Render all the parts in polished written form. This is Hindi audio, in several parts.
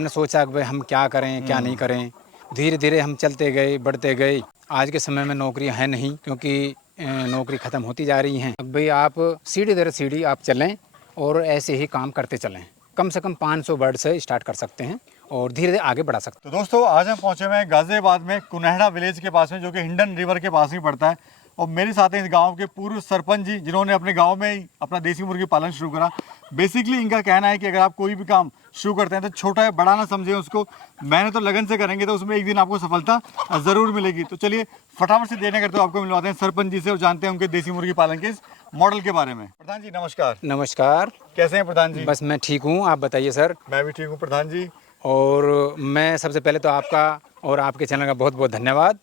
हमने सोचा कि भाई हम क्या करें क्या नहीं करें। धीरे धीरे हम चलते गए, बढ़ते गए। आज के समय में नौकरी है नहीं, क्योंकि नौकरी ख़त्म होती जा रही हैं। अब भाई आप सीढ़ी दर सीढ़ी आप चलें और ऐसे ही काम करते चलें। कम से कम 500 वर्ड से स्टार्ट कर सकते हैं और धीरे धीरे आगे बढ़ा सकते तो दोस्तों आज हम पहुंचे हुए हैं गाजियाबाद में कुनहड़ा विलेज के पास में, जो कि हिंडन रिवर के पास ही पड़ता है। और मेरे साथ हैं इस गांव के पूर्व सरपंच जी, जिन्होंने अपने गांव में ही अपना देसी मुर्गी पालन शुरू करा। बेसिकली इनका कहना है कि अगर आप कोई भी काम शुरू करते हैं तो छोटा है बड़ा ना समझें उसको, मेहनत तो लगन से करेंगे तो उसमें एक दिन आपको सफलता ज़रूर मिलेगी। तो चलिए फटाफट से देर न करते आपको मिलवाते हैं सरपंच जी से और जानते हैं उनके देसी मुर्गी पालन के इस मॉडल के बारे में। प्रधान जी नमस्कार। नमस्कार। कैसे हैं प्रधान जी? बस मैं ठीक हूँ, आप बताइए सर। मैं भी ठीक हूँ प्रधान जी। और मैं सबसे पहले तो आपका और आपके चैनल का बहुत बहुत धन्यवाद।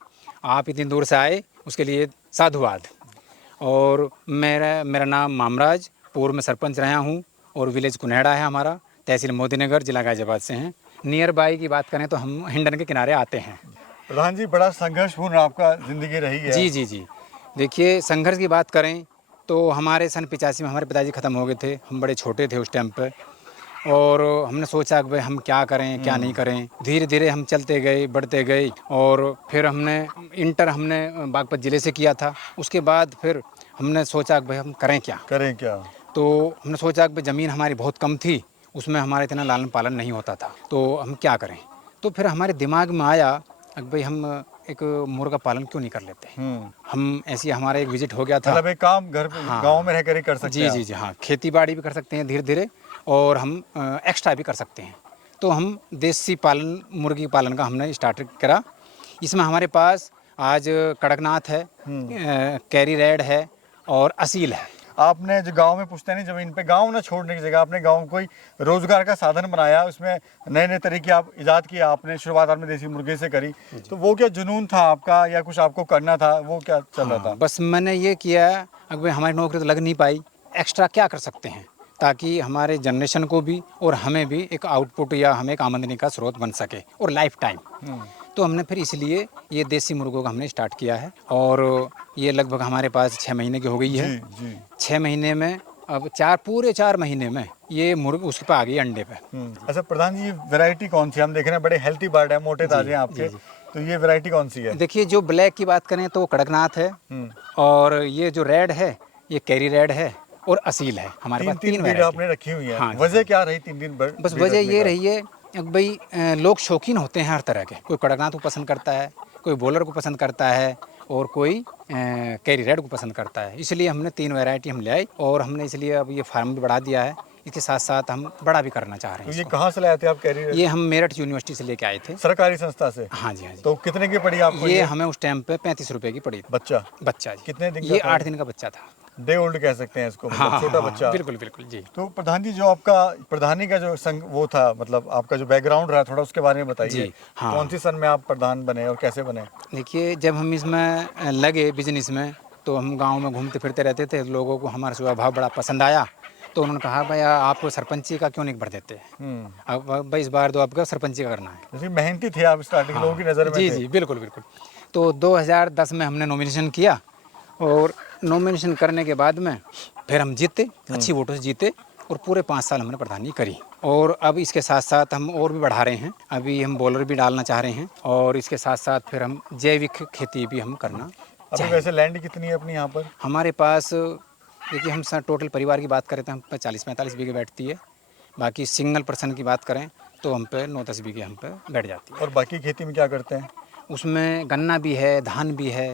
आप इतनी दूर से आए उसके लिए साधुवाद। और मेरा नाम मामराज, पूर्व में सरपंच रहा हूँ और विलेज कुनहड़ा है हमारा, तहसील मोदीनगर, जिला गाजियाबाद से हैं। नियर बाई की बात करें तो हम हिंडन के किनारे आते हैं। प्रधान जी बड़ा संघर्षपूर्ण आपका ज़िंदगी रही है। जी जी जी। देखिए संघर्ष की बात करें तो हमारे सन 85 में हमारे पिताजी ख़त्म हो गए थे। हम बड़े छोटे थे उस टाइम पे और हमने सोचा कि भाई हम क्या करें क्या नहीं करें। धीरे धीरे हम चलते गए, बढ़ते गए और फिर हमने इंटर बागपत ज़िले से किया था। उसके बाद फिर हमने सोचा कि भाई हम करें क्या। तो हमने सोचा कि भाई ज़मीन हमारी बहुत कम थी, उसमें हमारा इतना लालन पालन नहीं होता था, तो हम क्या करें। तो फिर हमारे दिमाग में आया कि भाई हम एक मुर्गा पालन क्यों नहीं कर लेते। हम ऐसी हमारा एक विजिट हो गया था। मतलब एक काम घर पे गाँव में रहकर ही कर सकते हैं। जी जी जी हाँ, खेती बाड़ी भी कर सकते हैं धीरे धीरे और हम एक्स्ट्रा भी कर सकते हैं। तो हम देसी पालन, मुर्गी पालन का हमने स्टार्ट करा। इसमें हमारे पास आज कड़कनाथ है, कैरी रेड है और असील है। आपने जो गांव में पुश्तैनी ज़मीन पे गांव ना छोड़ने की जगह आपने गांव को कोई रोजगार का साधन बनाया, उसमें नए नए तरीके आप इजाद किया। आपने शुरुआत आपने देसी मुर्गे से करी, तो वो क्या जुनून था आपका या कुछ आपको करना था, वो क्या चल रहा था? बस मैंने ये किया, अगर हमारी नौकरी तो लग नहीं पाई, एक्स्ट्रा क्या कर सकते हैं ताकि हमारे जनरेशन को भी और हमें भी एक आउटपुट या हमें एक आमदनी का स्रोत बन सके और लाइफ टाइम। तो हमने फिर इसलिए ये देसी मुर्गों का हमने स्टार्ट किया है और ये लगभग हमारे पास 6 महीने की हो गई है। जी। 6 महीने में अब पूरे 4 महीने में ये मुर्ग उसके पे आ गई अंडे पे। अच्छा प्रधान जी, ये वैरायटी कौन सी? हम देख रहे हैं बड़े हेल्थी बर्ड है, मोटे ताजे हैं आपके। तो ये वैरायटी कौन सी है? देखिए जो ब्लैक की बात करें तो कड़कनाथ है और ये जो रेड है ये कैरी रेड है और असील है। हमारे पास 3 ब्रीड आपने रखी हुई है। हाँ, वजह क्या रही 3 बर्ड? बस वजह ये रही है भाई लोग शौकीन होते हैं हर तरह के। कोई कड़कनाथ को पसंद करता है, कोई बॉलर को पसंद करता है और कोई कैरी रेड को पसंद करता है। इसलिए हमने 3 वैरायटी हम ले आई और हमने इसलिए अब ये फार्म भी बढ़ा दिया है। इसके साथ साथ हम बड़ा भी करना चाह रहे हैं। तो ये कहाँ से लाए थे आप कैरी रेड? ये हम मेरठ यूनिवर्सिटी से लेके आए थे, सरकारी संस्था से। हाँ जी हाँ जी। तो कितने की पड़ी आपको? ये हमें उस टाइम पे 35 रुपए की पड़ी। बच्चा जी। कितने दिन का? ये 8 दिन का बच्चा था। डे ओल्ड कह सकते हैं इसको, मतलब छोटा बच्चा। बिल्कुल बिल्कुल जी। तो प्रधान जी, जो आपका प्रधानी का जो संग वो था, मतलब आपका जो बैकग्राउंड रहा, थोड़ा उसके बारे में बताइए। कौन सी सन में आप प्रधान बने और कैसे बने? देखिए जब हम इसमें लगे बिजनेस में तो हम गांव में घूमते फिरते रहते थे। लोगों को हमारा स्वभाव बड़ा पसंद आया तो उन्होंने कहा भाई आप सरपंची का क्यों नहीं भर देते। अब भाई इस बार तो आपका सरपंची का करना है। जैसे मेहनती थे आप स्टार्टिंग, लोगों की नज़र में जी थे। जी बिल्कुल बिल्कुल। तो 2010 में हमने नॉमिनेशन किया और नॉमिनेशन करने के बाद में फिर हम जीते, अच्छी वोटों से जीते और पूरे 5 साल हमने प्रधानी करी। और अब इसके साथ साथ हम और भी बढ़ा रहे हैं। अभी हम बॉलर भी डालना चाह रहे हैं और इसके साथ साथ फिर हम जैविक खेती भी हम करना। अभी वैसे लैंड कितनी है अपनी यहाँ पर? हमारे पास देखिए हम टोटल परिवार की बात करें तो हम पे 40-45 बीघे बैठती है। बाकी सिंगल पर्सन की बात करें तो हम पे 9-10 बीघे हम पे बैठ जाती है। और बाकी खेती में क्या करते हैं? उसमें गन्ना भी है, धान भी है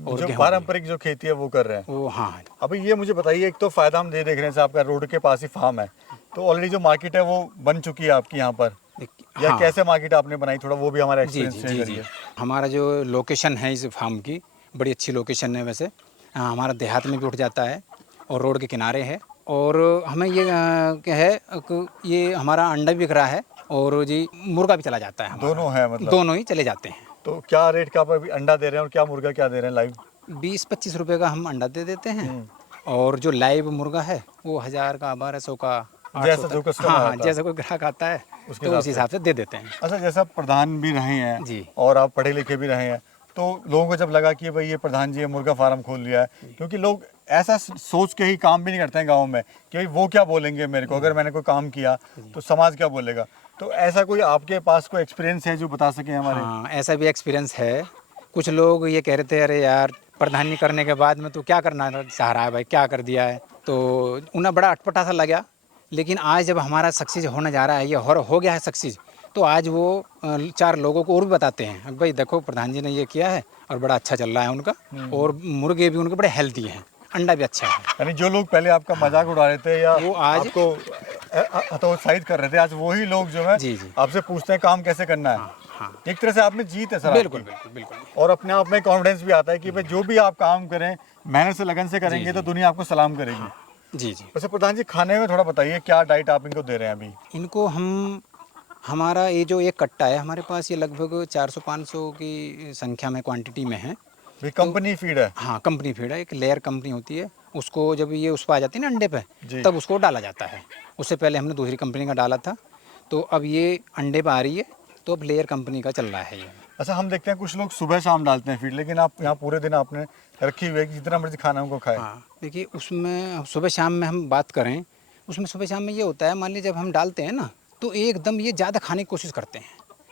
और जो पारंपरिक जो खेती है वो कर रहे हैं वो। हाँ। अभी ये मुझे बताइए, एक तो फायदा हम देख रहे हैं आपका रोड के पास ही फार्म है, तो ऑलरेडी जो मार्केट है वो बन चुकी है आपकी यहाँ पर, या कैसे मार्केट आपने बनाई, थोड़ा वो भी हमारा एक्सपीरियंस शेयर करिए। हमारा जो लोकेशन है इस फार्म की बड़ी अच्छी लोकेशन है। वैसे हमारा देहात में भी उठ जाता है और रोड के किनारे है। और हमें ये क्या है कि ये हमारा अंडा भी बिक रहा है और जी मुर्गा भी चला जाता है। दोनों है, मतलब दोनों ही चले जाते हैं। तो क्या रेट का आप अभी अंडा दे रहे हैं और क्या मुर्गा क्या दे रहे हैं लाइव? 20-25 रुपये का हम अंडा दे देते हैं और जो लाइव मुर्गा है वो 1000 का, 1200 का, जैसा जो कस्टमर हाँ जैसा कोई ग्राहक आता है तो उस हिसाब से दे देते हैं। अच्छा, जैसा प्रधान भी रहे हैं जी और आप पढ़े लिखे भी रहे हैं, तो लोगों को जब लगा कि भाई ये प्रधान जी मुर्गा फार्म खोल लिया है, क्योंकि लोग ऐसा सोच के ही काम भी नहीं करते हैं गाँव में कि भाई वो क्या बोलेंगे मेरे को, अगर मैंने कोई काम किया तो समाज क्या बोलेगा। तो ऐसा कोई आपके पास कोई एक्सपीरियंस है जो बता सके हमारे? हाँ, ऐसा भी एक्सपीरियंस है। कुछ लोग ये कह रहे थे, अरे यार प्रधानी करने के बाद में तो क्या करना चाह रहा है भाई, क्या कर दिया है, तो उन्हें बड़ा अटपटा सा लगा। लेकिन आज जब हमारा सक्सेस होने जा रहा है, ये हो गया है सक्सेस, तो आज वो 4 लोगों को और भी बताते हैं, अब भाई देखो प्रधान जी ने ये किया है और बड़ा अच्छा चल रहा है उनका, और मुर्गे भी उनके बड़े हेल्दी हैं, अंडा भी अच्छा है। यानी जो लोग पहले आपका मजाक उड़ा रहे थे या वो आज आपको हतोत्साहित कर रहे थे, आज वही लोग जो है जी जी आपसे पूछते हैं काम कैसे करना है। हाँ, एक तरह से आपने जीत है सर बिल्कुल आपकी। बिल्कुल बिल्कुल। और अपने आप में कॉन्फिडेंस भी आता है कि भाई जो भी आप काम करें मेहनत से लगन से करेंगे तो दुनिया आपको सलाम करेगी। जी जी। वैसे प्रधान जी खाने में थोड़ा बताइए क्या डाइट आप इनको दे रहे हैं अभी? इनको हमारा ये जो एक कट्टा है हमारे पास, ये लगभग 400-500 की संख्या में, क्वांटिटी में है। भी कंपनी फीड है? हाँ, कंपनी फीड है, एक लेयर कंपनी होती है, उसको जब ये उस पर आ जाती है ना अंडे पे, जी। तब उसको डाला जाता है। उससे पहले हमने दूसरी कंपनी का डाला था, तो अब ये अंडे पे आ रही है, तो अब लेयर कंपनी का चल रहा है ये। अच्छा, हम देखते हैं कुछ लोग सुबह शाम डालते हैं फीड, लेकिन आप यहाँ पूरे दिन आपने रखी हुई है कि जितना मर्जी खाना उनको खाए। हाँ, देखिए उसमें सुबह शाम में हम बात करें, उसमें सुबह शाम में ये होता है, मान लीजिए जब हम डालते हैं ना, तो एकदम ये ज़्यादा खाने की कोशिश करते हैं,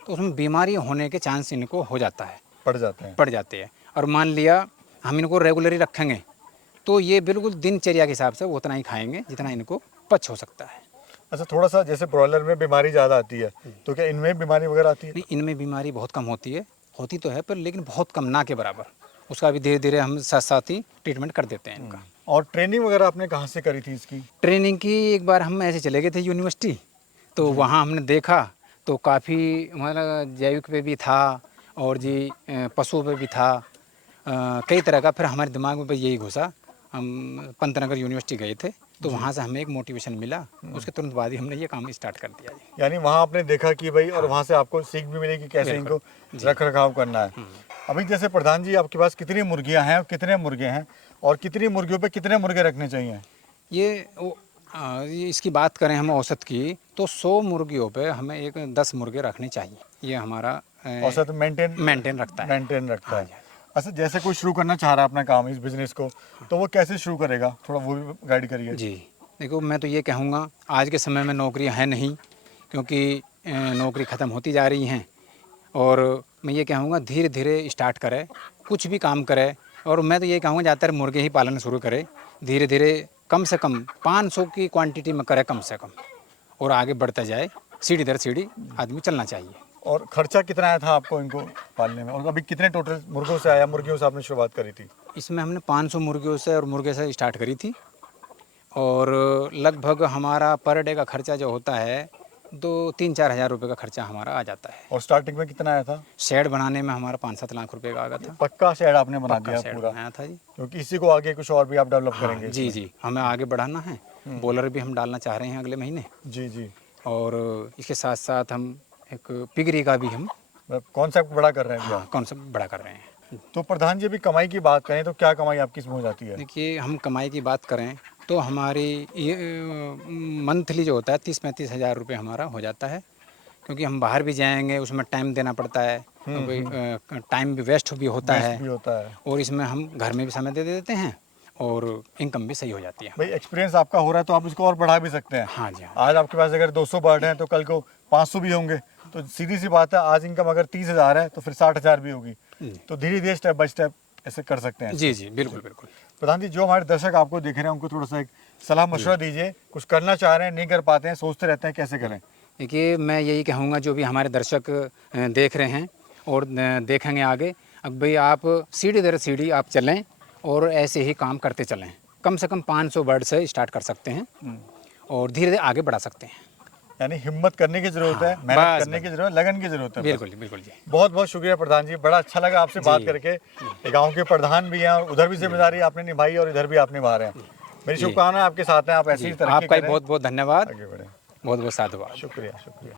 तो उसमें बीमारी होने के चांस इनको हो जाता है, पड़ जाते हैं। पड़ जाते हैं। और मान लिया हम इनको रेगुलरली रखेंगे, तो ये बिल्कुल दिनचर्या के हिसाब से वो उतना ही खाएंगे जितना इनको पच हो सकता है। अच्छा, थोड़ा सा जैसे ब्रॉयलर में बीमारी ज़्यादा आती है, तो क्या इनमें बीमारी वगैरह आती है? नहीं, इनमें बीमारी बहुत कम होती है, होती तो है पर लेकिन बहुत कम, ना के बराबर। उसका भी धीरे धीरे हम साथ साथ ही ट्रीटमेंट कर देते हैं इनका। और ट्रेनिंग वगैरह आपने कहाँ से करी थी इसकी? ट्रेनिंग की एक बार हम ऐसे चले गए थे यूनिवर्सिटी, तो वहाँ हमने देखा तो काफ़ी हमारा जैविक पे भी था और जी पशु पे भी था, कई तरह का। फिर हमारे दिमाग में यही घुसा, हम पंतनगर यूनिवर्सिटी गए थे, तो वहाँ से हमें एक मोटिवेशन मिला, उसके तुरंत बाद ही हमने ये काम स्टार्ट कर दिया जी। यानी वहाँ आपने देखा कि भाई, और वहाँ से आपको सीख भी मिली कि कैसे इनको रख रखाव करना है। अभी जैसे प्रधान जी आपके पास कितनी मुर्गियाँ हैं और कितने मुर्गे हैं, और कितनी मुर्गियों पे कितने मुर्गे रखने चाहिए? ये इसकी बात करें हम औसत की, तो 100 मुर्गियों पे हमें 10 मुर्गे रखने चाहिए, ये हमारा औसत मेंटेन रखता है। मेंटेन रखता हाँ है। अच्छा, जैसे कोई शुरू करना चाह रहा है अपना काम, इस बिजनेस को, तो वो कैसे शुरू करेगा, थोड़ा वो भी गाइड करिए। जी, देखो मैं तो ये कहूँगा, आज के समय में नौकरी है नहीं, क्योंकि नौकरी ख़त्म होती जा रही हैं, और मैं ये कहूँगा धीरे धीरे स्टार्ट करें, कुछ भी काम करें। और मैं तो ये कहूँगा ज़्यादातर मुर्गे ही पालन शुरू करें, धीरे धीरे कम से कम 500 की क्वांटिटी में करें कम से कम, और आगे बढ़ता जाए, सीढ़ी दर सीढ़ी आदमी चलना चाहिए। और खर्चा कितना आया था आपको इनको पालने में, और अभी कितने टोटल मुर्गों से आया, मुर्गियों से आपने शुरुआत करी थी? इसमें हमने 500 मुर्गियों से और मुर्गे से स्टार्ट करी थी, और लगभग हमारा पर डे का खर्चा जो होता है 2-3-4 हज़ार रुपये का खर्चा हमारा आ जाता है। और स्टार्टिंग में कितना आया था? शेड बनाने में हमारा 5-7 लाख रुपए का आ गया था। पक्का शेड आपने बना पक्का दिया शेड पूरा? बनाया था जी। क्योंकि इसी को आगे कुछ और भी आप डेवलप हाँ, करेंगे जी इसमें। जी, हमें आगे बढ़ाना है, बॉलर भी हम डालना चाह रहे हैं अगले महीने, जी जी। और इसके साथ साथ हम एक पिगरी का भी हम कॉन्सेप्ट बड़ा कर रहे हैं भैया। कॉन्सेप्ट बड़ा कर रहे हैं। तो प्रधान जी अभी कमाई की बात करें तो क्या कमाई आपकी इसमें हो जाती है? देखिए, हम कमाई की बात करें तो हमारी ये मंथली जो होता है 30-35 हज़ार रुपये हमारा हो जाता है, क्योंकि हम बाहर भी जाएंगे, उसमें टाइम देना पड़ता है, टाइम भी वेस्ट भी होता Waste है, भी होता है। और इसमें हम घर में भी समय दे देते हैं, और इनकम भी सही हो जाती है। भाई एक्सपीरियंस आपका हो रहा है तो आप इसको और बढ़ा भी सकते हैं। हाँ जी, हाँ। आज आपके पास अगर 200 बर्ड हैं तो कल को 500 भी होंगे, तो सीधी सी बात है, आज इनकम अगर 30,000 है तो फिर 60,000 भी होगी। तो धीरे धीरे स्टेप बाय स्टेप ऐसे कर सकते हैं। जी जी, बिल्कुल बिल्कुल। प्रधान जी, जो हमारे दर्शक आपको देख रहे हैं उनको थोड़ा सा एक सलाह मशवरा दीजिए, कुछ करना चाह रहे हैं नहीं कर पाते हैं, सोचते रहते हैं कैसे करें? देखिए, मैं यही कहूँगा, जो भी हमारे दर्शक देख रहे हैं और देखेंगे आगे, अब भाई आप सीढ़ी दर सीढ़ी आप चलें और ऐसे ही काम करते चलें। कम से कम 500 बर्ड से स्टार्ट कर सकते हैं और धीरे धीरे आगे बढ़ा सकते हैं। यानी हिम्मत करने की जरूरत है, मेहनत बस, करने की जरूरत है, लगन की जरूरत है। बिल्कुल बिल्कुल जी। बहुत बहुत शुक्रिया प्रधान जी, बड़ा अच्छा लगा आपसे बात करके। ये गांव के प्रधान भी हैं और उधर भी जिम्मेदारी आपने निभाई और इधर भी आप निभा रहे हैं। मेरी शुभकामनाएं आपके साथ हैं, आप ऐसे ही तरक्की आपका ही करें, बहुत बहुत धन्यवाद, आगे बढ़ें। बहुत बहुत साधुवाद। शुक्रिया शुक्रिया।